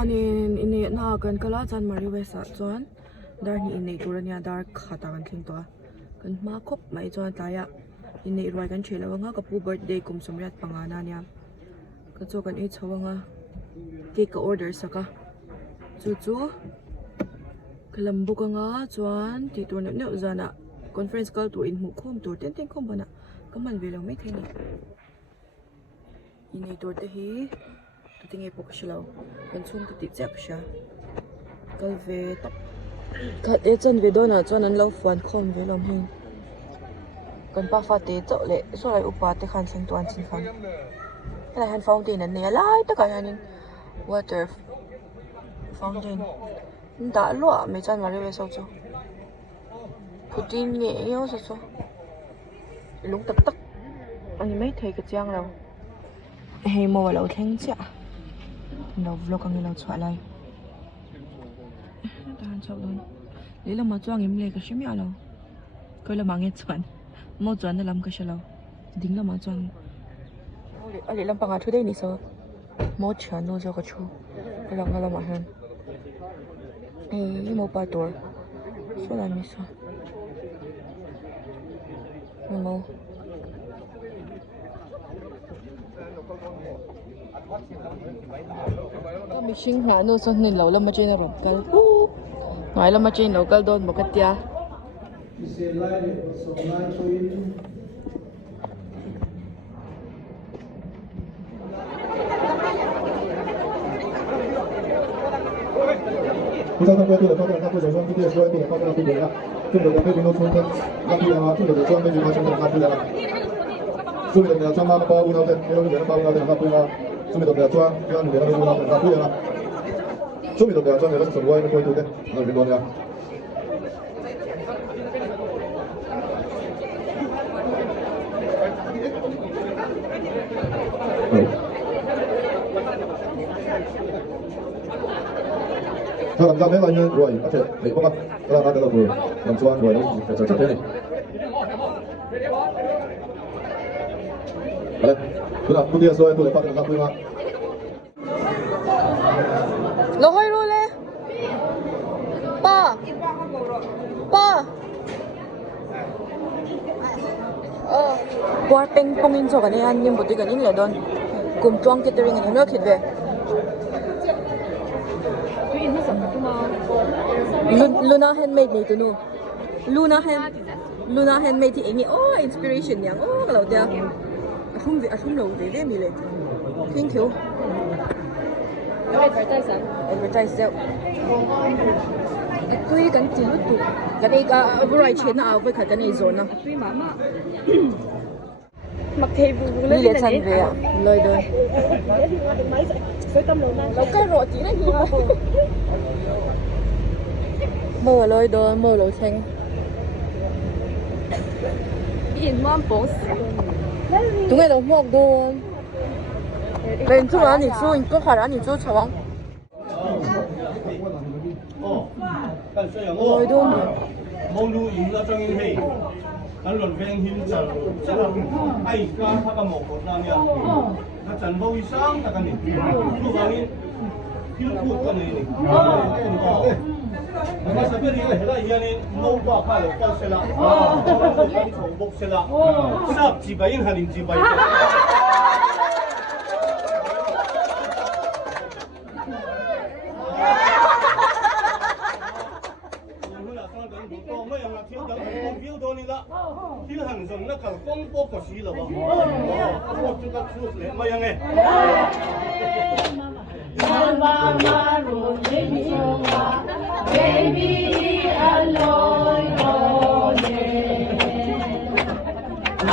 anin ini na kan kala chan mari wesa chuan dar ni ini turania dar khata kan thling to kan ma khop mai chuan tlaya ini roi kan thela wanga ka pu birthday kum somriat pangana nia ka chu kan e chawanga cake ka order saka chu chu kalambu ka nga chuan ti tur ne zana conference call tur in mu khom tur ten ten khom bana kaman velo mai theni ini tur te hi tinge pok shilo kan chung ti chep sha kal ve tak khat e chan ve dona chuan an lo fuan khom ve lom hin kan pa fa te chaw le so lai upa te khan seng tuan chin kham la han fountain an ne lai ta ka hanin water fountain da lo me chan ma re so chu putin nge yo so so lung tak tak ani mai thei ka chiang lo hei mo lo thleng cha no vlog ang lo chwa lai dan chau don le la ma chuang im le ka shimi alo ko la mangi chuan mo chuan na lam ka shalo ding la ma chuang ale lam panga thu dei ni so mo chan no zo ka chu la ngala ma han mo pa tor so la mi so moก็มีชิงหาโน่ส่วนหนึ่งเราละมาเจนรำกันหน่อยละมาเจนเราก็โดนบอกกันเตีย不像他关注的方面，他不首先不对说对方面对别的，对的被评论出分，那对啊，对的专门就发生了他对的，注意的专门包无脑的，没有人包无脑的他对啊，注意的专专你的无脑的他对啊，注意的专你的什么外的对的，那别多的。他諗緊咩嚟嘅？喂，一隻嚟幫啊！得啦，得啦，佢諗住啊，喂，就出俾你。好嘞，佢啦，嗰啲啊，所以都嚟發緊黑灰嘛。落去咯咧，爸，爸。Buat peng pongin so kan yan yung buti kanin le don kumtuang catering kan no kid ve Luna handmade ni tu nu Luna handmade ti ingi inspiration yang kalau dia akhum lo ve mi le thank you advertise đâu tôi cần chỉ lúc cái này cái variety trên nào với cái này rồi nè mặc thêm vui lên là chân về à lời đời lâu cái rồi chỉ là gì mơ lời đời mơ lời xanh yên mong bổ chúng mày đâu mua đồ lên chỗ nào你住你多少人你住草房我都冇錄影啦，張英熙，等輪病險就即係而家他個模糊單呀，那陣冇醫生得緊你，都講你，偏酷緊你，那實際你係啦，而家你冇話派嚟交涉啦，你重複食啦，10字幣應係連字幣。天行順那球風波個市咯喎，我做得出嚟乜樣嘅？Baby, aloy,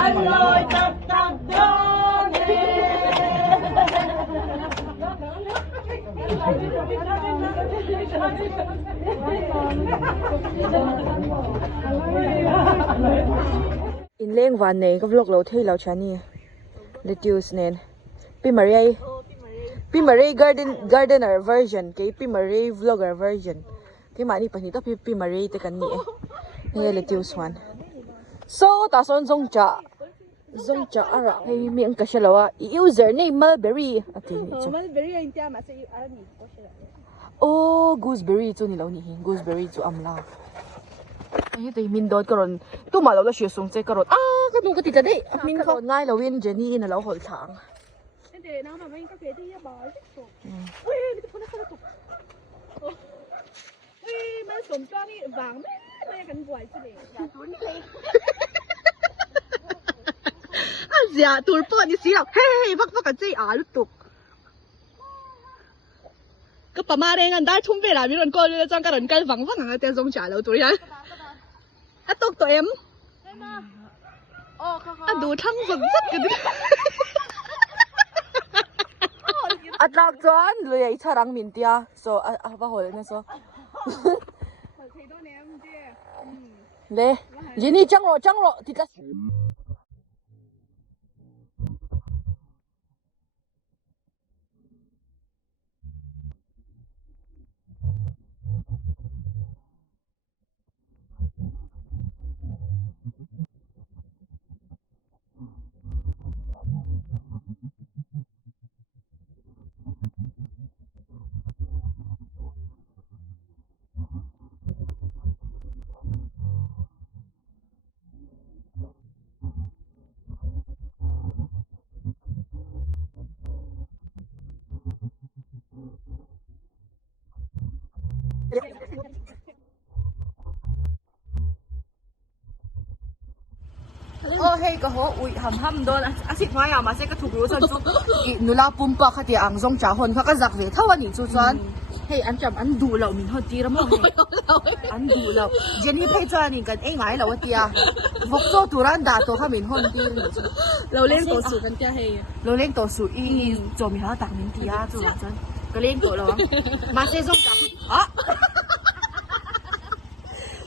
aloy, tak tak in leng van nei ka vlog lo thei lo chani lettuce nen pi marie gardener version ke pi marie vlogger version ke mani pani ta pi marie te kan ni e lettuce wan so ta son jong cha zong cha ara hei miệng ka shalawa username mulberry ati ni chu mulberry anh tia mà sẽ ăn gì có sẽ oh gooseberry chu ni lo ni hi gooseberry chu amla ai te min dot karon tu ma lo la shi sung che karon ka nu ka ti ta dei min kho ngai lo win jenny in lo hol thang anh để nào mà mình có thể đi bỏ cái sổ ui mình có nó sao tụt ui mà sổ cho đi vàng mấy mấy cái quậy chứ để anh già tuổi bữa đi xí học hey vắt vắt cái gì à lúc tụt cái bà妈咧，人家冲回来，别人过来，张个人跟房房人在中下楼对呀，啊都对么？啊ดูทั้งสุดสุดกัน at lak chuan lei charang min tia so a ba hol na so le jenny changro ti ta hey ka ho ui ham don asit ma ya ma se ka thuk ru chan chu i nula pumpa kha ti ang zong cha hon kha ka zak ve thawani chu chuan hey an cham an du lo min ho ti ra mo an du lo jenny phei chuan ni kan ei ngai lo tia vok zo turan da to kha min hon ti lâu lên tổ sựกันเตี้ย hay lo leng to su i zo mi ha tak min tia chu chuan ka leng to lo ma se zong cha khu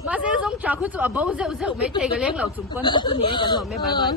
mà sẽ giống cháu cứ tụi bố rượu rượu mấy thầy cái lên lẩu chúng quân cứ ní cái lẩu mấy bài bài